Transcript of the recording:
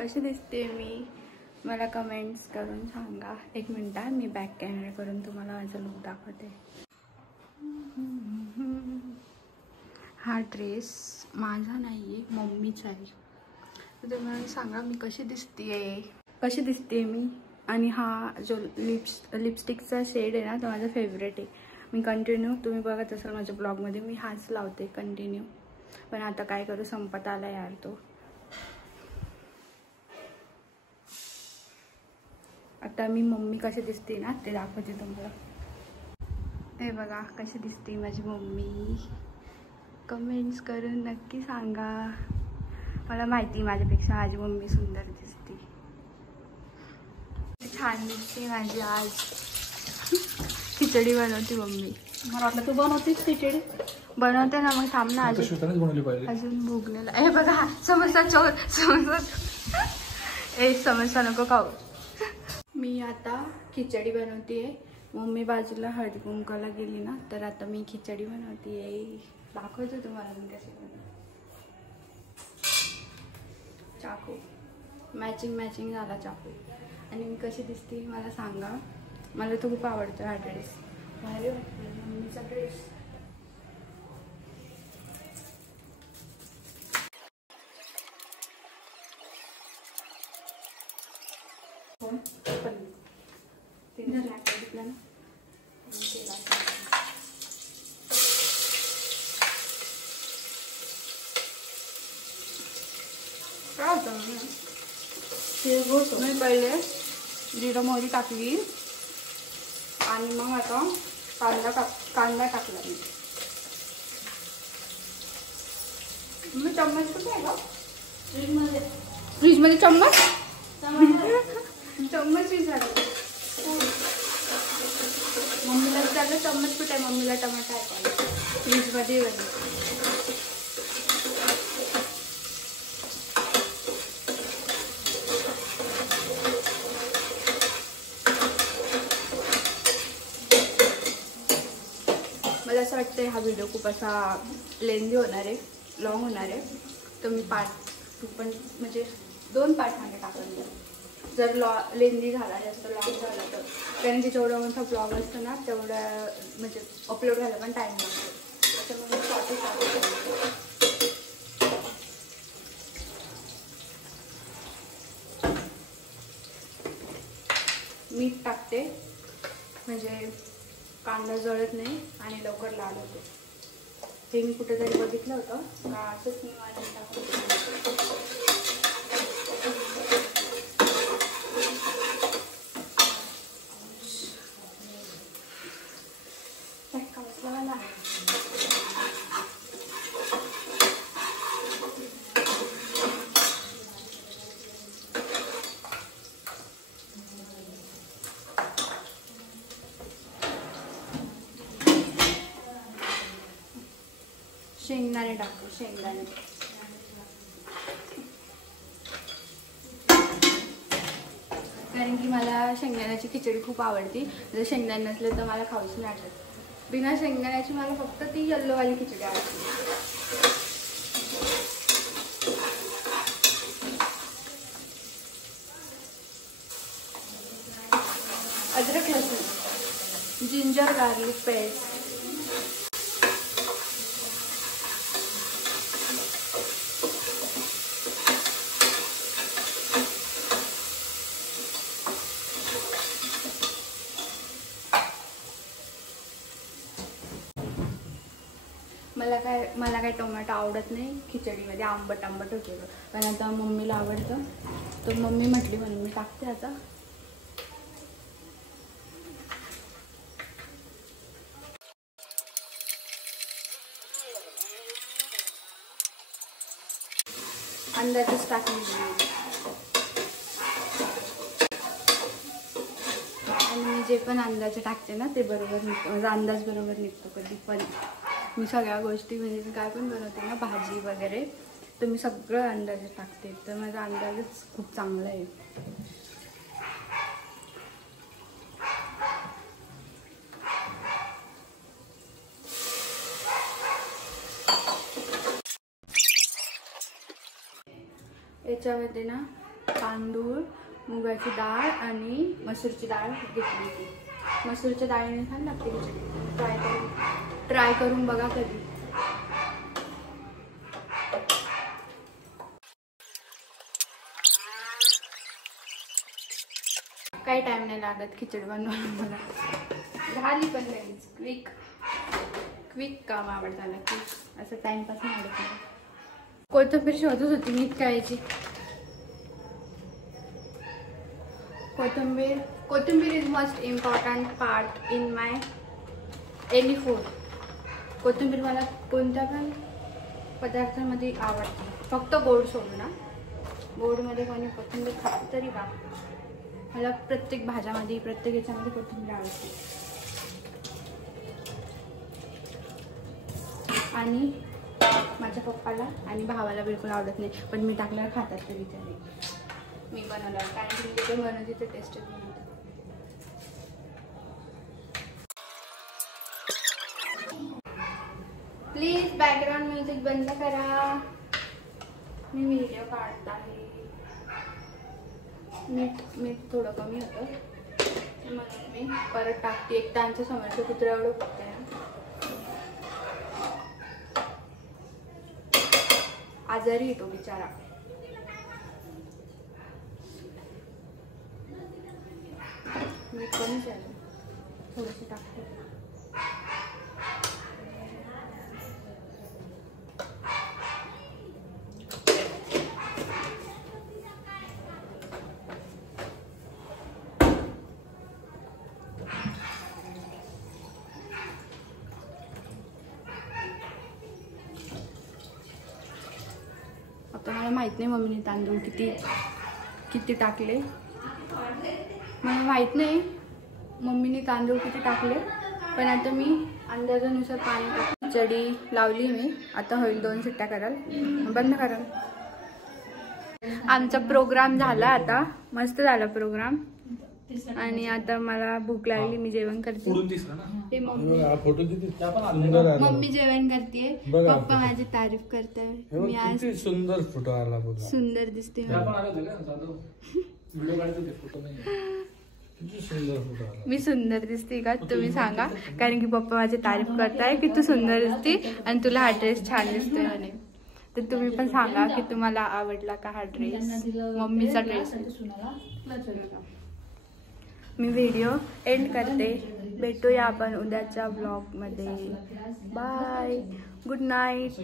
कशी दिसते मी, मला कमेंट्स करून सांगा। एक मिनट मी बॅक कॅमेरा करून तुम्हाला माझा लुक दाखवते। हा ड्रेस माझा नाही आहे, मम्मीचा आहे। तर तुम्हाला सांगा मी कशी दिसते मी। आणि हा जो लिपस्टिकचा शेड आहे ना, तो माझा फेवरेट आहे। मी कंटिन्यू, तुम्ही बघत असाल माझ्या ब्लॉगमध्ये, मी हाच लावते कंटिन्यू। पण आता काय करू, संपत आला यार तो। आता मी मम्मी कशी दिसते ना ते दाखवते तुम्हाला। हे बघा कशी दिसते माझी मम्मी, कमेंट्स करून नक्की सांगा। मला माहिती माझ्यापेक्षा माझी मम्मी सुंदर दिसते, छान दिसते माझी। आज खिचडी बनवते मम्मी। मला वाटलं तू बनवतेस खिचडी। बनवते ना, मग थांब ना, अजून भुगलेला। हे बघा समोसा चोर, समोसा नको खाऊ। मी आता खिचडी बनवते। मम्मी बाजूला हळदी कुंकाला गेली ना, तर आता मी खिचडी बनवते। दाखवते तुम्हाला मी कशी बनवते। चाकू मॅचिंग झाला चाकू। आणि मी कशी दिसते मला सांगा। मला तो खूप आवडतो हा ड्रेस, भारी वाटतो मम्मीचा ड्रेस। मी पहिले जिरं मोहरी टाकली आणि मग आता कांदा टाकला। मी चम्मच कुठे आहे का? फ्रीजमध्ये चम्मच विचारलं। मम्मीला विचारलं चम्मच कुठे आहे, मम्मीला टमाटा आहे फ्रीजमध्ये। मला असं वाटतं हा व्हिडिओ खूप असा लेंदी होणार आहे, लॉंग होणार आहे। तर मी पार्ट 2 पण म्हणजे 2 पार्टमध्ये टाकून जर लेंदी झाला, जास्त लॉंग झाला तर, कारण की जेवढा मोठा ब्लॉग असतो ना तेवढा म्हणजे अपलोड व्हायला पण टाईम लागतो। त्याच्यामुळे शॉर्टच टाकतो। मीठ टाकते म्हणजे कांदा जळत नाही आणि लवकर लाल होते। हे मी कुठेतरी बघितलं होतं का, असंच मी माझ्या टाकते। शेंगदाणे टाकू, शेंगदाणे कारण की मला शेंगदाण्याची खिचडी खूप आवडती। जर शेंगदाणे नसले तर मला खाऊच नाही वाटत। बिना शेंगदाण्याची मला फक्त ती येल्लोवाली खिचडी आवडते। अद्रक लसूण, जिंजर गार्लिक पेस्ट, मला काय टोमॅटो आवडत नाही खिचडीमध्ये, आंबट होते। पण आता मम्मीला आवडतं तर मम्मी म्हटली म्हणून मी टाकते आता। अंदाजच टाकली आणि मी जे पण अंदाजे टाकते ना ते बरोबर निघतं, माझा अंदाज बरोबर निघतो कधी पण। मी सगळ्या गोष्टी म्हणजे मी काय पण बनवते ना, भाजी वगैरे, तर मी सगळं अंदाजे टाकते। तर माझा अंदाजच खूप चांगला आहे। याच्यामध्ये ना तांदूळ, मुगाची डाळ आणि मसूरची डाळ घेतली होती. मसूरच्या डाळीने छान लागते खिचडी. ट्राय करून बघा कधी. काही टाइम नाही लागत खिचडी बनवायला मला. झाली पण लगेच. क्विक काम आवडतं मला. क्विक असं टाइमपास नाही आवडत मला. कोथिंबीर शोधत होती मी करायची. कोथिंबीर is most important part in my any food. कोथिंबीर मला कोणत्या पण पदार्थामध्ये आवडते, फक्त गोड सोडून ना. गोडमध्ये कोणी कोथिंबीर खाते तरी का, मला प्रत्येक भाज्यामध्ये प्रत्येक याच्यामध्ये कोथिंबीर आवडते. आणि माझ्या पप्पाला आणि भावाला बिलकुल आवडत नाही, पण मी टाकल्यावर खातात ते बिचारे. मी बनवल्यावर, कारण की मी जे बनवते ते टेस्टच बनवते. प्लीज बॅकग्राऊंड म्युझिक बंद करा. मी व्हिडिओ काढत आहे. मीठ थोडं कमी होतं म्हणून मी परत टाकते. एक त्यांच्या समोरच्या कुत्र्या एवढं बघते ना, आजारी येतो बिचारा. मीठ कमीच आहे, थोडंसं टाकते. आता मला माहित नाही मम्मीने तांदूळ किती टाकले. मला माहित नाही मम्मीने तांदूळ किती टाकले, पण आता मी अंदाजानुसार पाणी टाकून खिचडी लावली मी. आता होईल 2 शिट्ट्या कराल, बंद कराल. आमचा प्रोग्राम झाला आता, मस्त झाला प्रोग्राम. आणि आता मला भूक लागली, मी जेवण करते. मम्मी जेवण करते, पप्पा माझी तारीफ करते. मी आज सुंदर फोटो आला बघा, सुंदर दिसते. मी सुंदर दिसते का तुम्ही सांगा, कारण की पप्पा माझी तारीफ करताय की तू सुंदर दिसते आणि तुला हा ड्रेस छान दिसतोय म्हणे. तर तुम्ही पण सांगा की तुम्हाला आवडला का हा ड्रेस, मम्मीचा ड्रेस. मी व्हिडिओ एंड करते. भेटूया आपण उद्याच्या ब्लॉग मध्ये. Bye, good night.